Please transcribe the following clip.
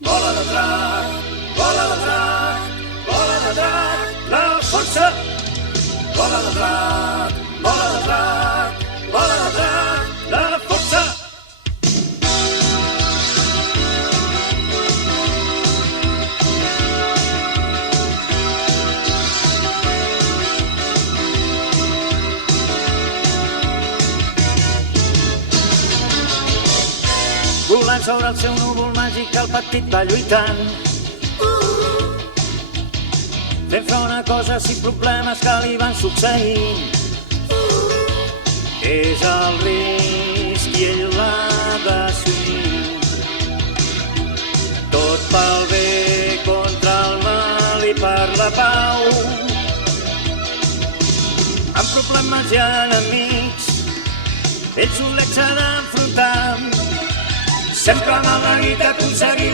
Bola de drac, bola de drac, bola de drac, la força. Bola de drac, bola de drac, bola de drac, la força. Volant sobre el seu núvol màgic, el petit va lluitant. Fent front a coses i problemes que li van succeint. És el risc i ell l'ha d'assumir. Tot pel bé contra el mal i per la pau. Amb problemes i enemics, ell solet s'ha d'enfrontar. Sempre amb el neguit aconseguir